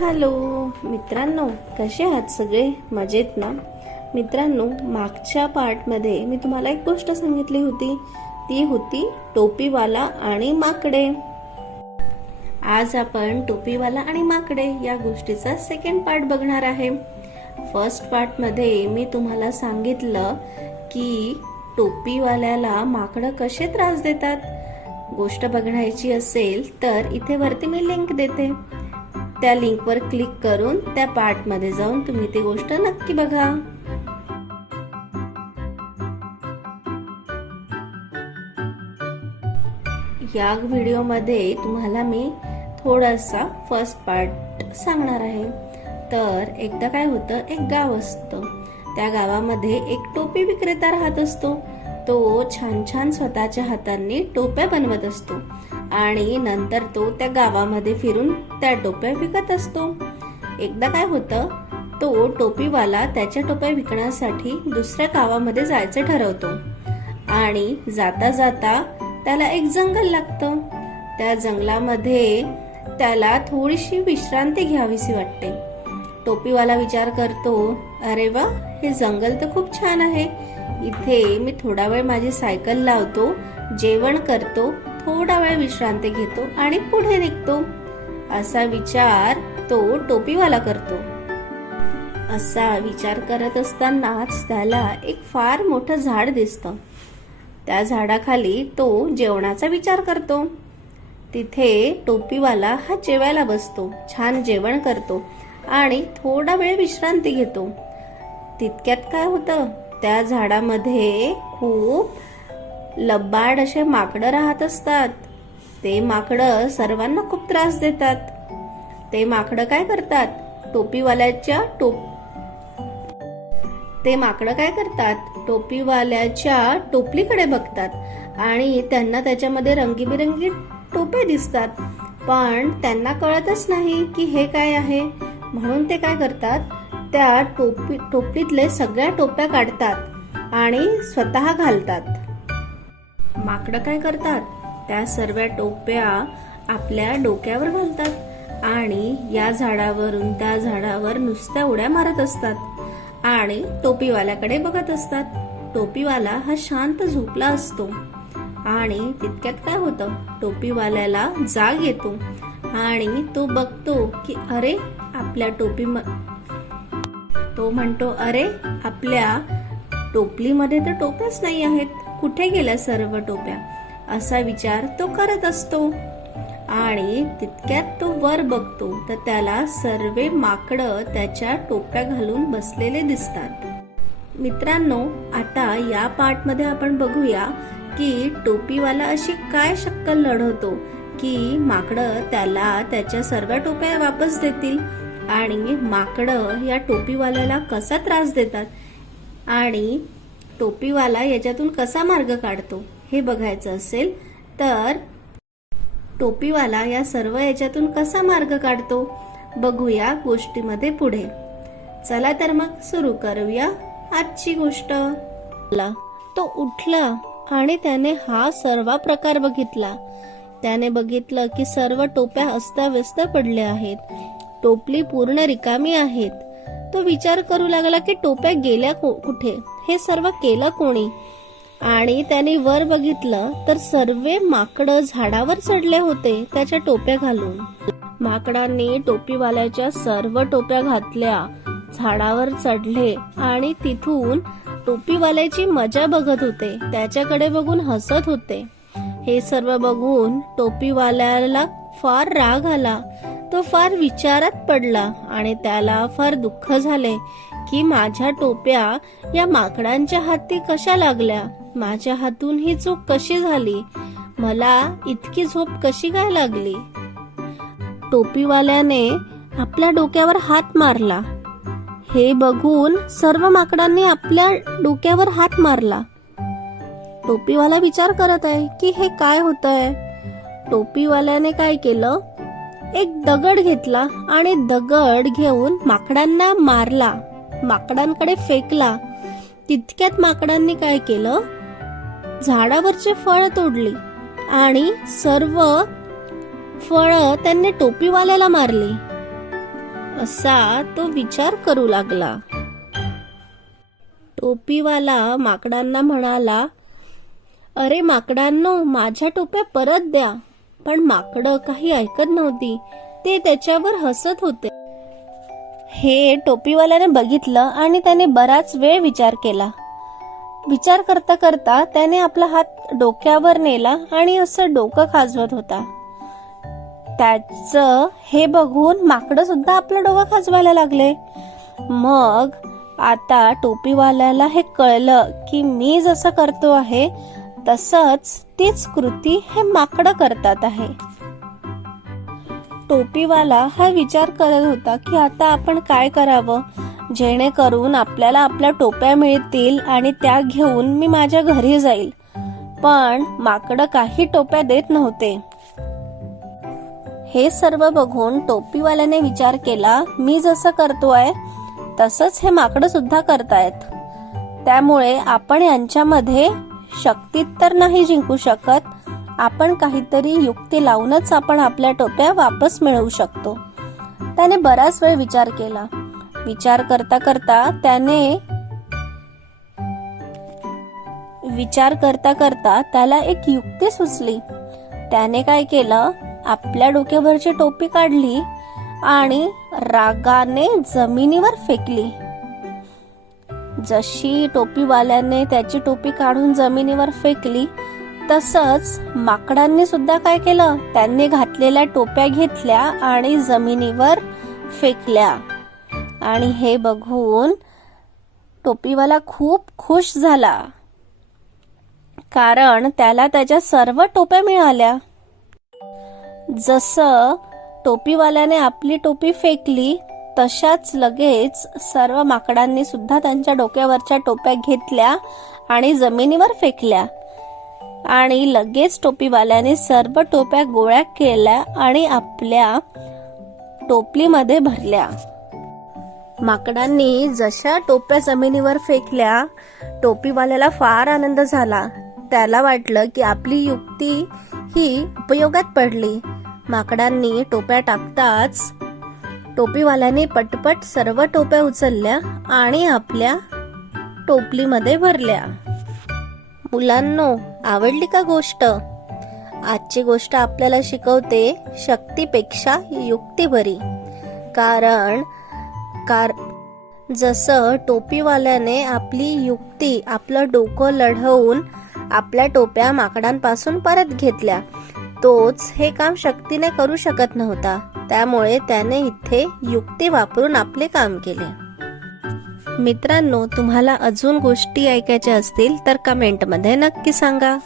Hello मित्रांनो, कसे आहात सगळे? मजेत ना? मित्रांनो, मागच्या पार्टमध्ये मी तुम्हाला एक गोष्ट सांगितली होती, ती होती टोपीवाला आणि माकडे. आज आपण टोपीवाला आणि माकडे या गोष्टीचा सेकंड पार्ट बघणार आहे. फर्स्ट पार्टमध्ये मी तुम्हाला सांगितलं की टोपीवाल्याला माकडं कसे त्रास देतात. गोष्ट बघायची असेल तर इथे वरती मी लिंक देते, त्या लिंकवर क्लिक करून त्या पार्टमध्ये जाऊन तुम्ही ती गोष्ट नक्की बघा. या व्हिडिओमध्ये तुम्हाला मी थोडासा फर्स्ट पार्ट सांगणार आहे. तर एकदा काय होतं, एक गाव असतं. त्या गावामध्ये एक टोपी विक्रेता राहत असतो. तो छान छान स्वतःच्या हातांनी टोप्या बनवत असतो आणि नंतर तो त्या गावामध्ये फिरून त्या टोप्या विकत असतो. एकदा काय होतं, तो टोपीवाला त्याच्या टोप्या विकण्यासाठी दुसऱ्या गावामध्ये जायचं ठरवतो आणि जाता जाता त्याला एक जंगल लागतं. त्या जंगलामध्ये त्याला थोडीशी विश्रांती घ्यावीशी वाटते. टोपीवाला विचार करतो, अरे वा, हे जंगल तर खूप छान आहे. इथे मी थोडा वेळ माझी सायकल लावतो, जेवण करतो, थोडा वेळ विश्रांती घेतो आणि पुढे निघतो. असा विचार तो टोपीवाला करतो. असा विचार करत असतानाच त्याला एक फार मोठं झाड दिसतं. त्या झाडाखाली तो जेवणाचा विचार करतो. तिथे टोपीवाला हा जेवायला बसतो, छान जेवण करतो आणि थोडा वेळ विश्रांती घेतो. तितक्यात काय होतं, त्या झाडामध्ये खूप लबाड असे माकडं राहत असतात. ते माकडं सर्वांना खूप त्रास देतात. ते माकडं काय करतात, टोपीवाल्याच्या टोपलीकडे बघतात आणि त्यांना त्याच्यामध्ये रंगीबिरंगी टोपे दिसतात. पण त्यांना कळतच नाही की हे काय आहे. म्हणून ते काय करतात, त्या टोपलीतले सगळ्या टोप्या काढतात आणि स्वतः घालतात. माकडं काय करतात, त्या सर्व टोप्या आपल्या डोक्यावर घालतात आणि या झाडावरून त्या झाडावर नुसत्या उड्या मारत असतात आणि टोपीवाल्याकडे बघत असतात. टोपीवाला हा शांत झोपला असतो आणि तितक्यात काय होतं, टोपीवाल्याला जाग येतो आणि तो बघतो की अरे, तो म्हणतो, अरे, आपल्या टोपलीमध्ये तर टोप्याच नाही आहेत, कुठे गेल्या सर्व टोप्या? असा विचार तो करत असतो आणि तितक्यात तो वर बघतो तर त्याला सर्व माकडं त्याच्या टोप्या घालून बसलेले दिसतात. मित्रांनो, आता या पार्टमध्ये आपण बघूया की टोपीवाला अशी काय शक्कल लढवतो की माकडं त्याला त्याच्या सर्व टोप्या वापस देतील आणि माकडं या टोपीवाल्याला कसा त्रास देतात आणि टोपीवाला याच्यातून कसा मार्ग काढतो हे बघायचं असेल तर टोपीवाला या सर्व याच्यातून कसा मार्ग काढतो बघूया गोष्टीमध्ये पुढे. चला तर मग सुरू करूया आजची गोष्ट. तो उठला आणि त्याने हा सर्व प्रकार बघितला. त्याने बघितलं की सर्व टोप्या अस्ताव्यस्त पडल्या आहेत, टोपली पूर्ण रिकामी आहेत. तो विचार करू लागला की टोप्या गेल्या कुठे, हे सर्व केलं कोणी? आणि त्याने वर बघितलं तर सर्व माकडं झाडावर चढले होते त्याच्या टोप्या घालून. माकडांनी टोपीवाल्याच्या सर्व टोप्या घातल्या, झाडावर चढले आणि तिथून टोपीवाल्याची मजा बघत होते, त्याच्याकडे बघून हसत होते. हे सर्व बघून टोपीवाल्याला फार राग आला. तो फार विचारात पडला आणि त्याला फार दुःख झाले की माझ्या टोप्या या माकडांच्या हाती कशा लागल्या, माझ्या हातून ही चूक कशी झाली, मला इतकी झोप कशी काय लागली. टोपीवाल्याने आपल्या डोक्यावर हात मारला. हे बघून सर्व माकडांनी आपल्या डोक्यावर हात मारला. टोपीवाला विचार करत आहे की हे काय होतंय. टोपीवाल्याने काय केलं, एक दगड घेतला आणि दगड घेऊन माकडांना मारला, माकडांकडे फेकला. तितक्यात माकडांनी काय केलं, झाडावरचे फळ तोडली आणि सर्व फळं त्यांनी टोपीवाल्याला मारली. असा तो विचार करू लागला. टोपीवाला माकडांना म्हणाला, अरे माकडांनो, माझ्या टोप्या परत द्या. पण माकडं काही ऐकत नव्हती. ते त्याच्यावर हसत होते. हे टोपीवाल्याने बघितलं आणि त्याने बराच वेळ विचार केला. विचार करता करता त्याने आपला हात डोक्यावर नेला आणि असं डोकं खाजवत होता. त्याचं हे बघून माकडं सुद्धा आपलं डोकं खाजवायला लागले. मग आता टोपीवाल्याला हे कळलं की मी जसं करतो आहे तसंच तीच कृती हे माकडं करतात आहे. टोपीवाला हा विचार करत होता की आता आपण काय करावं जेणेकरून आपल्याला आपल्या टोप्या मिळतील आणि त्या घेऊन मी माझ्या घरी जाईल. पण माकडं काही टोप्या देत नव्हते. हे सर्व बघून टोपीवाल्याने विचार केला, मी जसं करतोय तसंच हे माकडं सुद्धा करतायत. त्यामुळे आपण यांच्यामध्ये शक्तीत तर नाही जिंकू शकत. आपण काहीतरी युक्ती लावूनच आपण आपल्या टोप्या वापस मिळवू शकतो. त्याने बराच वेळ विचार केला. विचार करता करता त्याला एक युक्ती सुचली. त्याने काय केलं, आपल्या डोक्यावरची टोपी काढली आणि रागाने जमिनीवर फेकली. जशी टोपीवाल्याने त्याची टोपी काढून जमिनीवर फेकली तसंच माकडांनी सुद्धा काय केलं, त्यांनी घातलेल्या टोप्या घेतल्या आणि जमिनीवर फेकल्या. आणि हे बघून टोपीवाला खूप खुश झाला, कारण त्याला त्याच्या सर्व टोप्या मिळाल्या. जसं टोपीवाल्याने आपली टोपी फेकली तशाच लगेच सर्व माकडांनी सुद्धा त्यांच्या डोक्यावरच्या टोप्या घेतल्या आणि जमिनीवर फेकल्या. आणि लगेच टोपीवाल्याने सर्व टोप्या गोळा केल्या आणि आपल्या टोपलीमध्ये भरल्या. माकडांनी जशा टोप्या जमिनीवर फेकल्या, टोपीवाल्याला फार आनंद झाला. त्याला वाटलं की आपली युक्ती ही उपयोगात पडली. माकडांनी टोप्या टाकताच टोपीवाल्याने पटपट सर्व टोप्या उचलल्या आणि आपल्या टोपलीमध्ये भरल्या. मुलांनो, आवडली का गोष्ट? आजची गोष्ट आपल्याला शिकवते शक्तीपेक्षा युक्ती बरी. कारण जसं टोपीवाल्याने आपली युक्ती, आपलं डोकं लढवून आपल्या टोप्या माकडांपासून परत घेतल्या, तोच हे काम शक्तीने करू शकत नव्हता. त्यामुळे त्याने इथे युक्ती वापरून आपले काम केले. मित्रांनो, तुम्हाला अजून गोष्टी ऐकायच्या असतील तर कमेंटमध्ये नक्की सांगा.